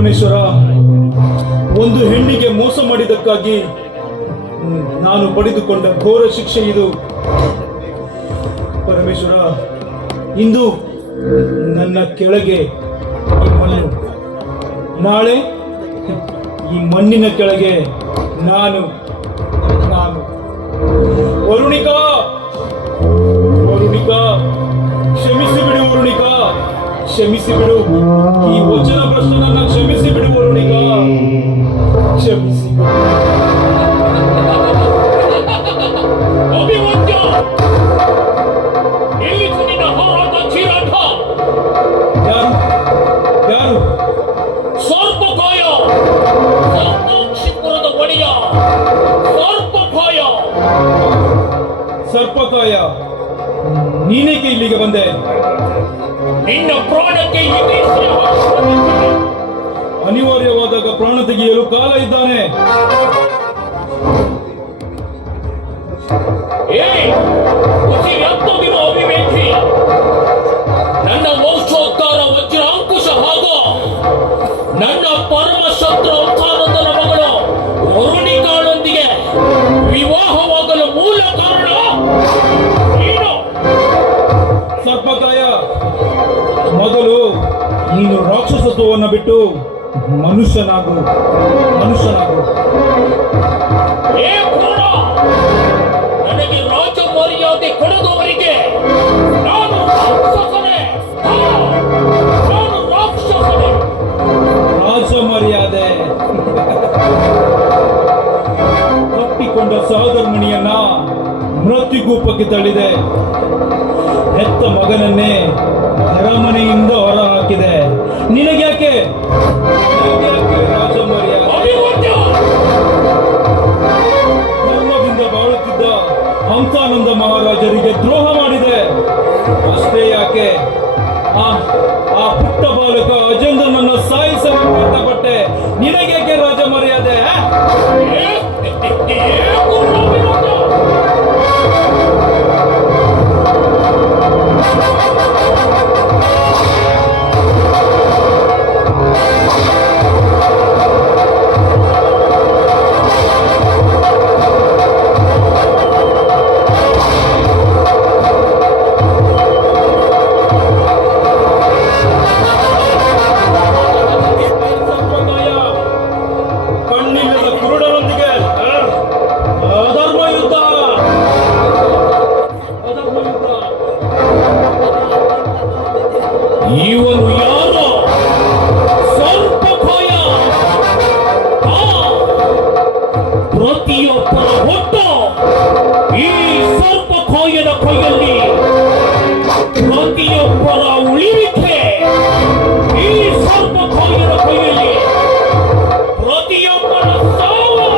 ಪರಮೇಶ್ವರ, ಒಂದು ಹೆಣ್ಣಿಗೆ ಮೋಸ ಮಾಡಿದ್ದಕ್ಕಾಗಿ ನಾನು ಪಡೆದುಕೊಂಡ ಘೋರ ಶಿಕ್ಷೆ ಇದು. ಪರಮೇಶ್ವರ, ಇಂದು ನನ್ನ ಕೆಳಗೆ ಈ ಮಣ್ಣು, ನಾಳೆ ಈ ಮಣ್ಣಿನ ಕೆಳಗೆ ನಾನು ನಾನು ವರುಣಿಕಾ, ವರುಣಿಕಾ, ಕ್ಷಮಿಸಿ ಬಿಡು ವರುಣಿಕಾ, ಕ್ಷಮಿಸಿ ಬಿಡು. ಈ ವಚನ ಪ್ರಶ್ನೆಯನ್ನ ಕ್ಷಮಿಸಿ ಬಿಡು ವರುಣಿಕಾ, ಕ್ಷಮಿಸಿ. ಅಭಿಮನ್ಯ, ಎಲ್ಲಿತು ನಿನ್ನ ಹೋರಾಟ ಚೀರಾಟ? ಯಾರು ಯಾರು? ಸರ್ಪಕಾಯ, ಸರ್ಪಾಕ್ಷಿಪುರದ ಒಡೆಯ ಸರ್ಪಕಾಯ. ಸರ್ಪಕಾಯ, ನೀನೇಕೆ ಇಲ್ಲಿಗೆ ಬಂದೆ? ನಿನ್ನ ಪ್ರಾಣಕ್ಕೆ ಅನಿವಾರ್ಯವಾದಾಗ ಪ್ರಾಣ ತೆಗೆಯಲು ಕಾಲ ಇದ್ದಾನೆ. ಉಸಿರೆತ್ತದಿರೋ ಅಭಿವೇಕಿ, ನನ್ನ ವಂಶೋದ್ಧಾರ ವಜ್ರಾಂಕುಶ ಹಾಗೂ ನನ್ನ ಪರಮ ಶತ್ರು ಅವತಾನಂದನ ಮಗಳು ವರುಣಿಕಾಳೊಂದಿಗೆ ವಿವಾಹವಾಗಲು ಮೂಲ ಕಾರಣ ಏನು? ಸರ್ಪಕಾಯ, ಮೊದಲು ನೀನು ರಾಕ್ಷಸತ್ವವನ್ನು ಬಿಟ್ಟು ಮನುಷ್ಯನಾಗು, ಮನುಷ್ಯನಾಗು. ಏ ಕ್ರೂರ, ನನಗೆ ರಾಜ ಮರ್ಯಾದೆ ಕೊಡದವರಿಗೆ ನಾನು ರಾಕ್ಷಸನೇ, ನಾನು ರಾಕ್ಷಸನೇ. ರಾಜ ಮರ್ಯಾದೆ ತಪ್ಪಿಕೊಂಡ ಸಹಧರ್ಮಿಣಿಯನ್ನ ಮೃತ್ಯುಗೂಪಕ್ಕೆ ತಳ್ಳಿದೆ. ಹೆತ್ತ ಮಗನನ್ನೇ ಅರಮನೆಯಿಂದ ಹೊರ ಹಾಕಿದೆ. ನಿನಗ್ಯಾಕೆ ರಾಜ ಮರ್ಯಾದೆ? ಧರ್ಮದಿಂದ ಬಾಳುತ್ತಿದ್ದ ಹಂಸಾನಂದ ಮಹಾರಾಜರಿಗೆ ದ್ರೋಹ ಮಾಡಿದೆ. ಅಷ್ಟೇ ಯಾಕೆ, ಆ ಪುಟ್ಟ ಬಾಲಕ ಅಜೇಂದ್ರನನ್ನು ಸಾಯಿಸಲು ಪ್ರಯತ್ನಪಟ್ಟೆ. ನಿನಗೇಕೆ ರಾಜ ಮರ್ಯಾದೆ? ಇವನು ಯಾರು? ಸರ್ಪಕಾಯ. ಪ್ರತಿಯೊಬ್ಬರ ಹೊಟ್ಟು ಈ ಸರ್ಪಕಾಯನ ಕೈಯಲ್ಲಿ, ಪ್ರತಿಯೊಬ್ಬರ ಉಳಿವಿಕೆ ಈ ಸರ್ಪಕಾಯನ ಕೈಯಲ್ಲಿ, ಪ್ರತಿಯೊಬ್ಬರ ಸಾವು.